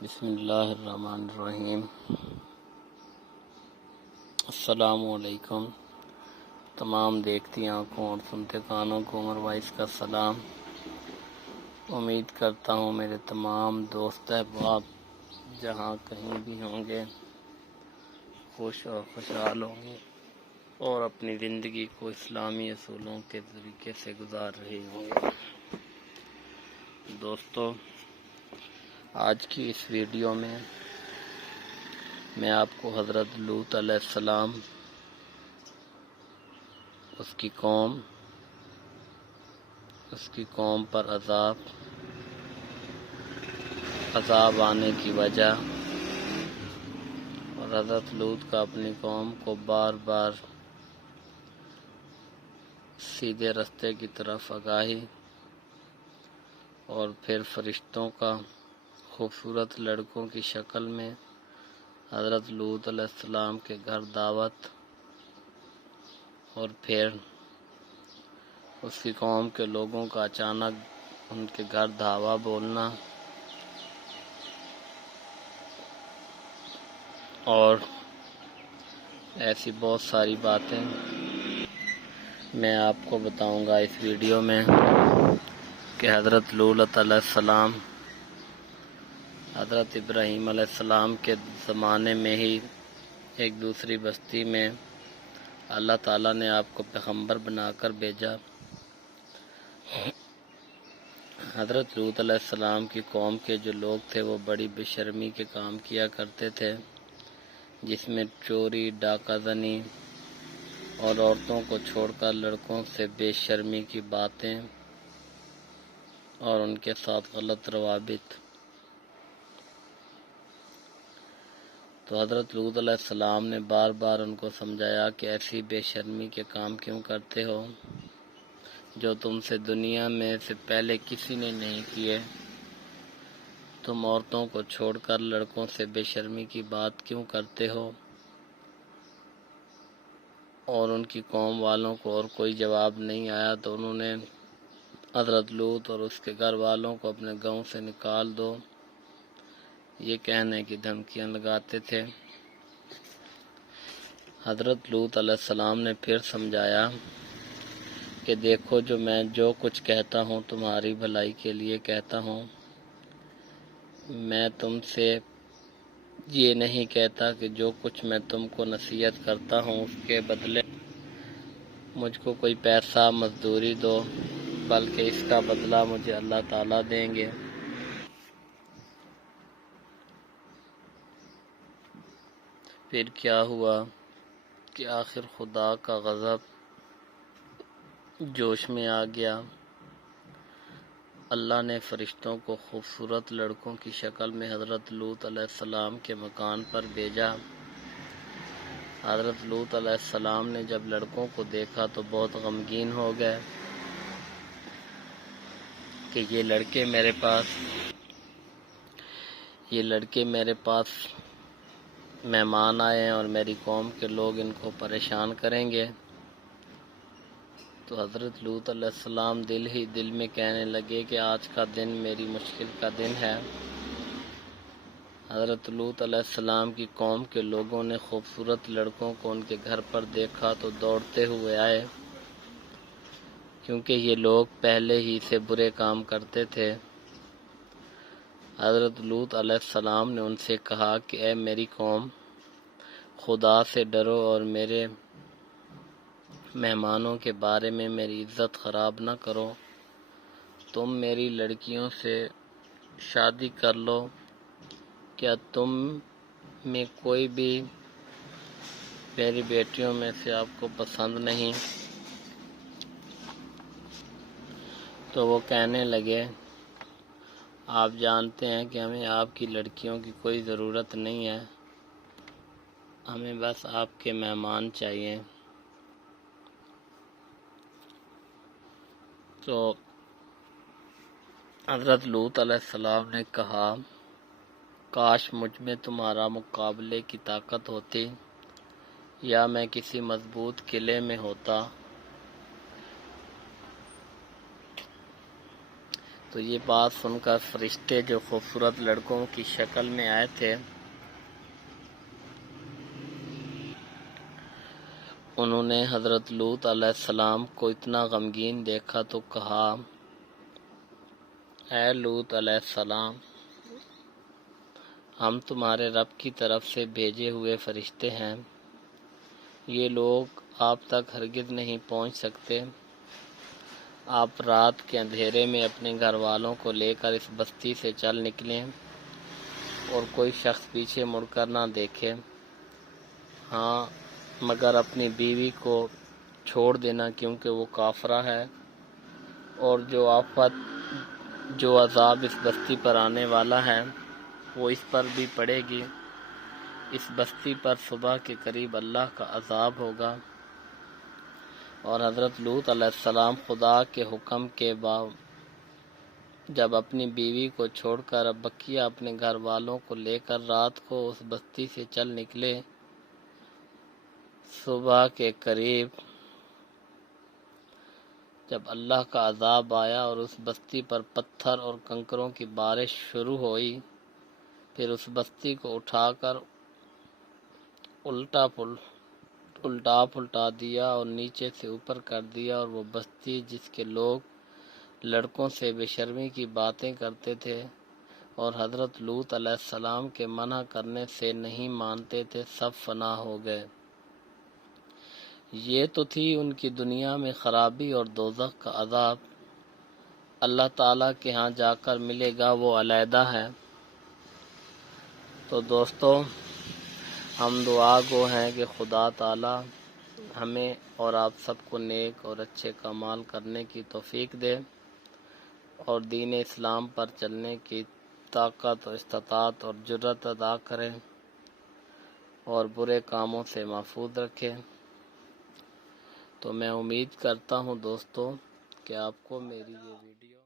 بسم اللہ الرحمن الرحیم۔ السلام علیکم۔ تمام دیکھتی آنکھوں اور سنتے کانوں کو عمر وائس کا سلام۔ امید کرتا ہوں میرے تمام دوست احباب جہاں کہیں بھی ہوں گے خوش اور خوشحال ہوں گے اور اپنی زندگی کو اسلامی اصولوں کے طریقے سے گزار رہے ہوں گے۔ دوستو، آج کی اس ویڈیو میں آپ کو حضرت لوط علیہ السلام، اس کی قوم پر عذاب آنے کی وجہ اور حضرت لوط کا اپنی قوم کو بار بار سیدھے راستے کی طرف آگاہی اور پھر فرشتوں کا خوبصورت لڑکوں کی شکل میں حضرت لوط علیہ السلام کے گھر دعوت، اور پھر اس کی قوم کے لوگوں کا اچانک ان کے گھر دھاوا بولنا، اور ایسی بہت ساری باتیں میں آپ کو بتاؤں گا اس ویڈیو میں کہ حضرت لوط علیہ السلام حضرت ابراہیم علیہ السلام کے زمانے میں ہی ایک دوسری بستی میں اللہ تعالیٰ نے آپ کو پیغمبر بنا کر بھیجا۔ حضرت لوط علیہ السلام کی قوم کے جو لوگ تھے وہ بڑی بے شرمی کے کام کیا کرتے تھے، جس میں چوری، ڈاکہ زنی اور عورتوں کو چھوڑ کر لڑکوں سے بے شرمی کی باتیں اور ان کے ساتھ غلط روابط۔ تو حضرت لوط علیہ السلام نے بار بار ان کو سمجھایا کہ ایسی بے شرمی کے کام کیوں کرتے ہو جو تم سے دنیا میں سے پہلے کسی نے نہیں کیے۔ تم عورتوں کو چھوڑ کر لڑکوں سے بے شرمی کی بات کیوں کرتے ہو؟ اور ان کی قوم والوں کو اور کوئی جواب نہیں آیا تو انہوں نے حضرت لوط اور اس کے گھر والوں کو اپنے گاؤں سے نکال دو، یہ کہنے کی دھمکیاں لگاتے تھے۔ حضرت لوط علیہ السلام نے پھر سمجھایا کہ دیکھو، میں جو کچھ کہتا ہوں تمہاری بھلائی کے لیے کہتا ہوں۔ میں تم سے یہ نہیں کہتا کہ جو کچھ میں تم کو نصیحت کرتا ہوں اس کے بدلے مجھ کو کوئی پیسہ مزدوری دو، بلکہ اس کا بدلہ مجھے اللہ تعالیٰ دیں گے۔ پھر کیا ہوا کہ آخر خدا کا غضب جوش میں آ گیا۔ اللہ نے فرشتوں کو خوبصورت لڑکوں کی شکل میں حضرت لوط علیہ السلام کے مکان پر بھیجا۔ حضرت لوط علیہ السلام نے جب لڑکوں کو دیکھا تو بہت غمگین ہو گئے کہ یہ لڑکے میرے پاس مہمان آئے ہیں اور میری قوم کے لوگ ان کو پریشان کریں گے۔ تو حضرت لوط علیہ السلام دل ہی دل میں کہنے لگے کہ آج کا دن میری مشکل کا دن ہے۔ حضرت لوط علیہ السلام کی قوم کے لوگوں نے خوبصورت لڑکوں کو ان کے گھر پر دیکھا تو دوڑتے ہوئے آئے، کیونکہ یہ لوگ پہلے ہی سے برے کام کرتے تھے۔ حضرت لوط علیہ السلام نے ان سے کہا کہ اے میری قوم، خدا سے ڈرو اور میرے مہمانوں کے بارے میں میری عزت خراب نہ کرو۔ تم میری لڑکیوں سے شادی کر لو، کیا تم میں کوئی بھی میری بیٹیوں میں سے آپ کو پسند نہیں؟ تو وہ کہنے لگے، آپ جانتے ہیں کہ ہمیں آپ کی لڑکیوں کی کوئی ضرورت نہیں ہے، ہمیں بس آپ کے مہمان چاہیے۔ تو حضرت لوط علیہ السلام نے کہا، کاش مجھ میں تمہارا مقابلے کی طاقت ہوتی، یا میں کسی مضبوط قلعے میں ہوتا تو یہ بات سن کر فرشتے جو خوبصورت لڑکوں کی شکل میں آئے تھے انہوں نے حضرت لوط علیہ السلام کو اتنا غمگین دیکھا تو کہا، اے لوط علیہ السلام، ہم تمہارے رب کی طرف سے بھیجے ہوئے فرشتے ہیں، یہ لوگ آپ تک ہرگز نہیں پہنچ سکتے۔ آپ رات کے اندھیرے میں اپنے گھر والوں کو لے کر اس بستی سے چل نکلیں اور کوئی شخص پیچھے مڑ کر نہ دیکھے، ہاں مگر اپنی بیوی کو چھوڑ دینا، کیونکہ وہ کافرہ ہے، اور جو آفت، جو عذاب اس بستی پر آنے والا ہے وہ اس پر بھی پڑے گی۔ اس بستی پر صبح کے قریب اللہ کا عذاب ہوگا۔ اور حضرت لوط علیہ السلام خدا کے حکم کے بعد جب اپنی بیوی کو چھوڑ کر بقیہ اپنے گھر والوں کو لے کر رات کو اس بستی سے چل نکلے، صبح کے قریب جب اللہ کا عذاب آیا اور اس بستی پر پتھر اور کنکروں کی بارش شروع ہوئی، پھر اس بستی کو اٹھا کر الٹا پلٹا دیا اور نیچے سے اوپر کر دیا، اور وہ بستی جس کے لوگ لڑکوں سے بے شرمی کی باتیں کرتے تھے اور حضرت لوط علیہ السلام کے منع کرنے سے نہیں مانتے تھے، سب فنا ہو گئے۔ یہ تو تھی ان کی دنیا میں خرابی، اور دوزخ کا عذاب اللہ تعالیٰ کے ہاں جا کر ملے گا، وہ علیحدہ ہے۔ تو دوستو، ہم دعا گو ہیں کہ خدا تعالیٰ ہمیں اور آپ سب کو نیک اور اچھے اعمال کرنے کی توفیق دے اور دین اسلام پر چلنے کی طاقت اور استطاعت اور جرأت عطا کرے اور برے کاموں سے محفوظ رکھے۔ تو میں امید کرتا ہوں دوستو کہ آپ کو میری یہ ویڈیو